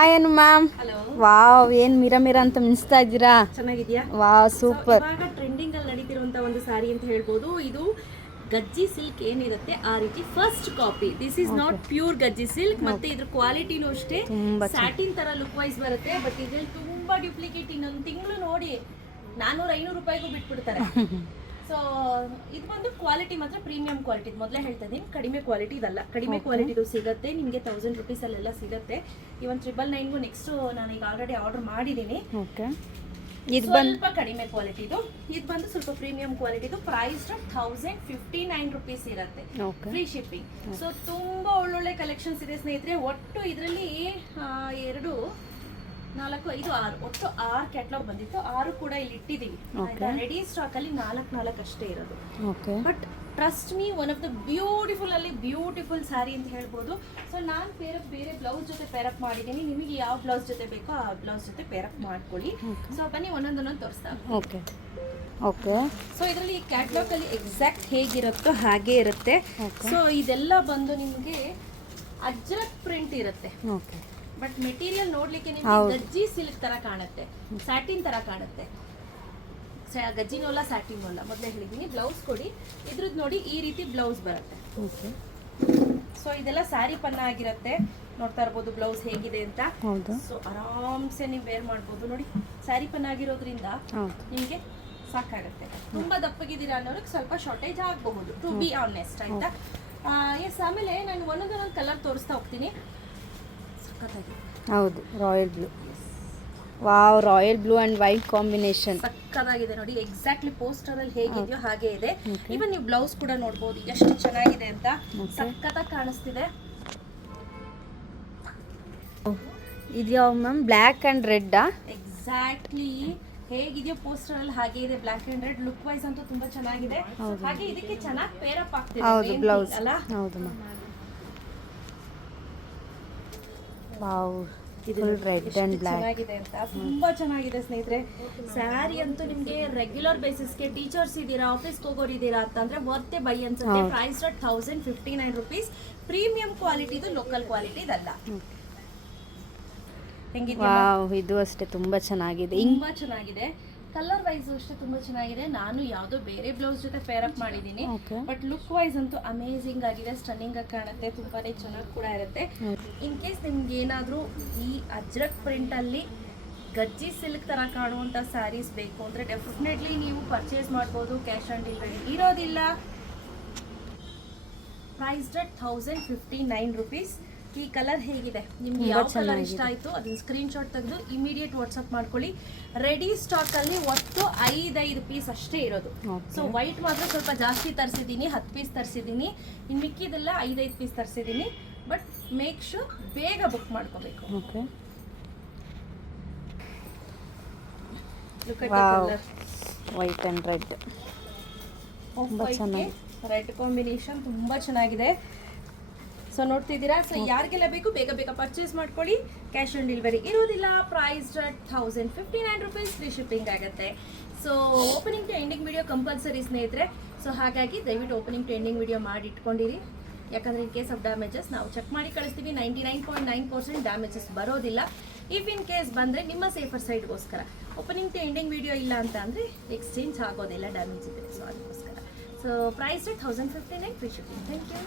Hi ಅನು ma'am. Wow, ಏನು ಮಿರಾ ಅಂತ ಮಿನ್ಸ್ತಾ ಇದ್ದೀರಾ. ಚೆನ್ನಾಗಿದ್ಯಾ? Wow, super. ಇವಾಗ ಟ್ರೆಂಡಿಂಗ್ ಅಲ್ಲಿ ನಡೀತಿರುವಂತ ಒಂದು ಸಾರಿ ಅಂತ ಹೇಳ್ಬೋದು. ಇದು ಗಜ್ಜಿ ಸಿಲ್ಕ್ ಏನಿರುತ್ತೆ ಆ ರೀತಿ first copy. This is not pure Gajji silk. ಮತ್ತೆ ಇದ್ರ ಕ್ವಾಲಿಟಿನೂ ಅಷ್ಟೇ ಸ್ಯಾಟಿನ್ ತರ ಲುಕ್ ವೈಸ್ ಬರುತ್ತೆ. ಬಟ್ ಇದ್ರಲ್ಲಿ ತುಂಬಾ ಡ್ಯೂಪ್ಲಿಕೇಟ್. ಇನ್ನೊಂದು ತಿಂಗಳು ನೋಡಿ 400-500 ರೂಪಾಯಿಗೂ ಬಿಟ್ಬಿಡ್ತಾರೆ. ಸೊ ಇದು ಬಂದು ಕ್ವಾಲಿಟಿ ಮಾತ್ರ ಪ್ರೀಮಿಯಂ ಕ್ವಾಲಿಟಿ. ಮೊದಲೇ ಹೇಳ್ತಾ ಇದ್ದೀನಿ, ಕಡಿಮೆ ಕ್ವಾಲಿಟಿ ಇದಲ್ಲ. ಕಡಿಮೆ ಕ್ವಾಲಿಟಿದು ಸಿಗುತ್ತೆ ನಿಮಗೆ 1000 rupees ಅಲ್ಲೆಲ್ಲ ಸಿಗುತ್ತೆ. ಇವನ್ 999ಗೂ ನೆಕ್ಸ್ಟ್ ನಾನು ಈಗ ಆಲ್ರೆಡಿ ಆರ್ಡರ್ ಮಾಡಿದ್ದೀನಿ. ಇದು ಸ್ವಲ್ಪ ಕಡಿಮೆ ಕ್ವಾಲಿಟಿದು. ಇದು ಬಂದು ಸ್ವಲ್ಪ ಪ್ರೀಮಿಯಂ ಕ್ವಾಲಿಟಿದು. ಪ್ರೈಸ್ 1059 rupees ಇರುತ್ತೆ, ಫ್ರೀ ಶಿಪ್ಪಿಂಗ್. ಸೊ ತುಂಬಾ ಒಳ್ಳೊಳ್ಳೆ ಕಲೆಕ್ಷನ್ಸ್ ಇದೆ ಸ್ನೇಹಿತರೆ. ಒಟ್ಟು ಇದರಲ್ಲಿ 2, 4, 5, 6 ಒಟ್ಟು 6 ಕ್ಯಾಟ್ಲಾಗ್ ಬಂದಿತ್ತು. 6 ಕೂಡ ಇಲ್ಲಿ ಇಟ್ಟಿದ್ದೀವಿ. ರೆಡಿ ಸ್ಟಾಕ್ ಅಲ್ಲಿ 4 ಅಷ್ಟೇ ಇರೋದು. But trust me, one of the beautiful ಅಲ್ಲಿ ಬ್ಯೂಟಿಫುಲ್ ಸ್ಯಾರಿ ಅಂತ ಹೇಳ್ಬೋದು. ಸೊ ನಾನು ಬೇರೆ ಬ್ಲೌಸ್ ಜೊತೆ ಪೇರಪ್ ಮಾಡಿದ್ದೀನಿ. ನಿಮಗೆ ಯಾವ ಬ್ಲೌಸ್ ಜೊತೆ ಬೇಕೋ ಆ ಬ್ಲೌಸ್ ಜೊತೆ ಪೇರಪ್ ಮಾಡ್ಕೊಳ್ಳಿ. ಸೊ ಬನ್ನಿ ಒಂದೊಂದೊಂದು ತೋರಿಸ್ತಾ. ಓಕೆ. ಸೊ ಇದರಲ್ಲಿ ಈ ಕ್ಯಾಟ್ಲಾಗ್ ಅಲ್ಲಿ ಎಕ್ಸಾಕ್ಟ್ ಹೇಗಿರುತ್ತೋ ಹಾಗೆ ಇರುತ್ತೆ. ಸೊ ಇದೆಲ್ಲ ಬಂದು ನಿಮಗೆ ಅಜ್ರಕ್ ಪ್ರಿಂಟ್ ಇರುತ್ತೆ. ಬಟ್ ಮೆಟೀರಿಯಲ್ ನೋಡ್ಲಿಕ್ಕೆ ನಿಮಗೆ ಗಜ್ಜಿ ಸಿಲ್ಕ್ ತರ ಕಾಣುತ್ತೆ, ಸ್ಯಾಟಿನ್ ತರ ಕಾಣುತ್ತೆ. ಗಜ್ಜಿನೋಲ್ಲ ಸ್ಯಾಟಿನೋಲ್ಲ. ಮೊದಲೇ ಹೇಳಿದ್ದೀನಿ. ಬ್ಲೌಸ್ ಕೊಡಿ. ಇದ್ರದ್ದು ನೋಡಿ ಈ ರೀತಿ ಬ್ಲೌಸ್ ಬರುತ್ತೆ. ಸೊ ಇದೆಲ್ಲ ಸ್ಯಾರಿ ಪನ್ನ ಆಗಿರುತ್ತೆ. ನೋಡ್ತಾ ಇರ್ಬೋದು ಬ್ಲೌಸ್ ಹೇಗಿದೆ ಅಂತ. ಸೊ ಆರಾಮ್ಸೆ ನೀವು ವೇರ್ ಮಾಡ್ಬೋದು. ನೋಡಿ ಸ್ಯಾರಿ ಪನ್ನ ಆಗಿರೋದ್ರಿಂದ ನಿಮಗೆ ಸಾಕಾಗುತ್ತೆ. ತುಂಬಾ ದಪ್ಪಗಿದ್ದೀರಾ ಅನ್ನೋರಿಗೆ ಸ್ವಲ್ಪ ಶಾರ್ಟೇಜ್ ಆಗಬಹುದು, ಟು ಬಿ ಆನೆಸ್ಟ್. ಆಯ್ತಾ? ಎಸ್. ಆಮೇಲೆ ನಾನು ಒಂದೊಂದೊಂದು ಕಲರ್ ತೋರಿಸ್ತಾ ಹೋಗ್ತೀನಿ. ಹೌದು, royal blue. Wow, royal blue and white combination ಸಕ್ಕತ್ತಾಗಿದೆ ನೋಡಿ. ಎಕ್ಸಾಕ್ಟ್ಲಿ ಪೋಸ್ಟರ್ ಅಲ್ಲಿ ಹೇಗಿದೆಯೋ ಹಾಗೆ ಇದೆ. ಇವನ್ ನೀವು ಬ್ಲೌಸ್ ಕೂಡ ನೋಡಬಹುದು ಎಷ್ಟು ಚೆನ್ನಾಗಿದೆ ಅಂತ. ಸಕ್ಕತ್ತಾಗಿ ಕಾಣಿಸ್ತಿದೆ. ಇದ್ಯಾವ ma'am? Black and red. Exactly ಹೇಗಿದೆಯೋ ಪೋಸ್ಟರ್ ಅಲ್ಲಿ ಹಾಗೆ ಇದೆ. Black and red look wise ಅಂತೂ ತುಂಬಾ ಚೆನ್ನಾಗಿದೆ. ಹಾಗೆ ಇದಕ್ಕೆ ಚೆನ್ನಾಗಿ ಪೇರಪ್ ಆಗ್ತಿದೆ. ಹೌದು, ಬ್ಲೌಸ್ ಅಲ್ಲ? ಹೌದು ma'am. Wow, full red and black ಚೆನ್ನಾಗಿದೆ ಅಂತ. ತುಂಬಾ ಚೆನ್ನಾಗಿದೆ ಸ್ನೇಹಿತರೆ. ಸ್ಯಾರಿ ಅಂತೂ ನಿಮಗೆ ರೆಗ್ಯುಲರ್ ಬೇಸಿಸ್ಗೆ ಟೀಚರ್ಸ್ ಇದ್ದೀರಾ, ಆಫೀಸ್ಗೆ ಹೋಗೋರು ಇದ್ದೀರಾ ಅಂತಂದ್ರೆ ವರ್ತೆ ಬೈ ಅನ್ಸುತ್ತೆ. Price 1059 rupees. ಪ್ರೀಮಿಯಂ ಕ್ವಾಲಿಟಿದು, ಲೋಕಲ್ ಕ್ವಾಲಿಟಿ ಇದಲ್ಲ. ವಾವ್, ಇದು ಅಷ್ಟೇ ತುಂಬಾ ಚೆನ್ನಾಗಿದೆ. ತುಂಬಾ ಚೆನ್ನಾಗಿದೆ. ಕಲರ್ ವೈಸ್ ಅಷ್ಟೇ ತುಂಬಾ ಚೆನ್ನಾಗಿದೆ. ನಾನು ಯಾವುದೋ ಬೇರೆ ಬ್ಲೌಸ್ ಜೊತೆ ಪೇರಪ್ ಮಾಡಿದ್ದೀನಿ. ಬಟ್ ಲುಕ್ ವೈಸ್ ಅಂತೂ ಅಮೇಝಿಂಗ್ ಆಗಿದೆ. ಸ್ಟನ್ನಿಂಗ್ ಆಗಿ ಕಾಣುತ್ತೆ. ತುಂಬಾನೇ ಚೆನ್ನಾಗಿ ಕೂಡ ಇರುತ್ತೆ. ಇನ್ ಕೇಸ್ ನಿಮ್ಗೆ ಏನಾದರೂ ಈ ಅಜ್ರಕ್ ಪ್ರಿಂಟ್ ಅಲ್ಲಿ ಗಜ್ಜಿ ಸಿಲ್ಕ್ ತರ ಕಾಣುವಂತ ಸ್ಯಾರೀಸ್ ಬೇಕು ಅಂದ್ರೆ ಡೆಫಿನೆಟ್ಲಿ ನೀವು ಪರ್ಚೇಸ್ ಮಾಡ್ಬೋದು. ಕ್ಯಾಶ್ ಆನ್ ಡೆಲಿವರಿ ಇರೋದಿಲ್ಲ. Price 1059 rupees. ಈ ಕಲರ್ ಹೇಗಿದೆ, ನಿಮ್ಗೆ ಯಾವ ಕಲರ್ ಇಷ್ಟ ಆಯ್ತು ಅದನ್ನ ಸ್ಕ್ರೀನ್ ಶಾಟ್ ತೆಗೆದು ಇಮಿಡಿಯೇಟ್ ವಾಟ್ಸಪ್ ಮಾಡ್ಕೊಳ್ಳಿ. ರೆಡಿ ಸ್ಟಾಕ್ ಅಲ್ಲಿ ಒಟ್ಟು 5 ಪೀಸ್ ಅಷ್ಟೇ ಇರೋದು. ಸೊ ವೈಟ್ ಮಾತ್ರ ಸ್ವಲ್ಪ ಜಾಸ್ತಿ ತರಿಸಿದ್ದೀನಿ, 10 ಪೀಸ್ ತರಿಸಿದ್ದೀನಿ. ಇನ್ನು ಮಿಕ್ಕಿದೆಲ್ಲ 5 ಪೀಸ್ ತರಿಸಿದ್ದೀನಿ. ಬಟ್ ಮೇಕ್ ಶೂರ್ ಬೇಗ ಬುಕ್ ಮಾಡ್ಕೋಬೇಕು. White and red, red combination ತುಂಬಾ ಚೆನ್ನಾಗಿದೆ. ಸೊ ನೋಡ್ತಿದ್ದೀರಾ. ಸೊ ಯಾರಿಗೆಲ್ಲ ಬೇಕು ಬೇಗ ಬೇಗ ಪರ್ಚೇಸ್ ಮಾಡ್ಕೊಳ್ಳಿ. ಕ್ಯಾಶ್ ಆನ್ ಡೆಲಿವರಿ ಇರೋದಿಲ್ಲ. Price 1059 rupees. ಫ್ರೀ ಶಿಪ್ಪಿಂಗ್ ಆಗುತ್ತೆ. So opening to ending video compulsory ಸ್ನೇಹಿತರೆ. ಸೊ ಹಾಗಾಗಿ ದಯವಿಟ್ಟು ಓಪನಿಂಗ್ ಟು ಎಂಡಿಂಗ್ ವಿಡಿಯೋ ಮಾಡಿ ಇಟ್ಕೊಂಡಿರಿ. ಯಾಕಂದರೆ ಇನ್ ಕೇಸ್ ಆಫ್ ಡ್ಯಾಮೇಜಸ್ ನಾವು ಚೆಕ್ ಮಾಡಿ ಕಳಿಸ್ತೀವಿ. 99.9% ಡ್ಯಾಮೇಜಸ್ ಬರೋದಿಲ್ಲ. ಇಫ್ ಇನ್ ಕೇಸ್ ಬಂದರೆ ನಿಮ್ಮ ಸೇಫರ್ ಸೈಡ್ಗೋಸ್ಕರ. ಓಪನಿಂಗ್ ಟು ಎಂಡಿಂಗ್ ವಿಡಿಯೋ ಇಲ್ಲ ಅಂತ ಅಂದರೆ ಎಕ್ಸ್ಚೇಂಜ್ ಆಗೋದಿಲ್ಲ ಡ್ಯಾಮೇಜ್ ಇದ್ದರೆ. ಸೊ ಅದಕ್ಕೋಸ್ಕರ. So price 1059 free shipping. Thank you.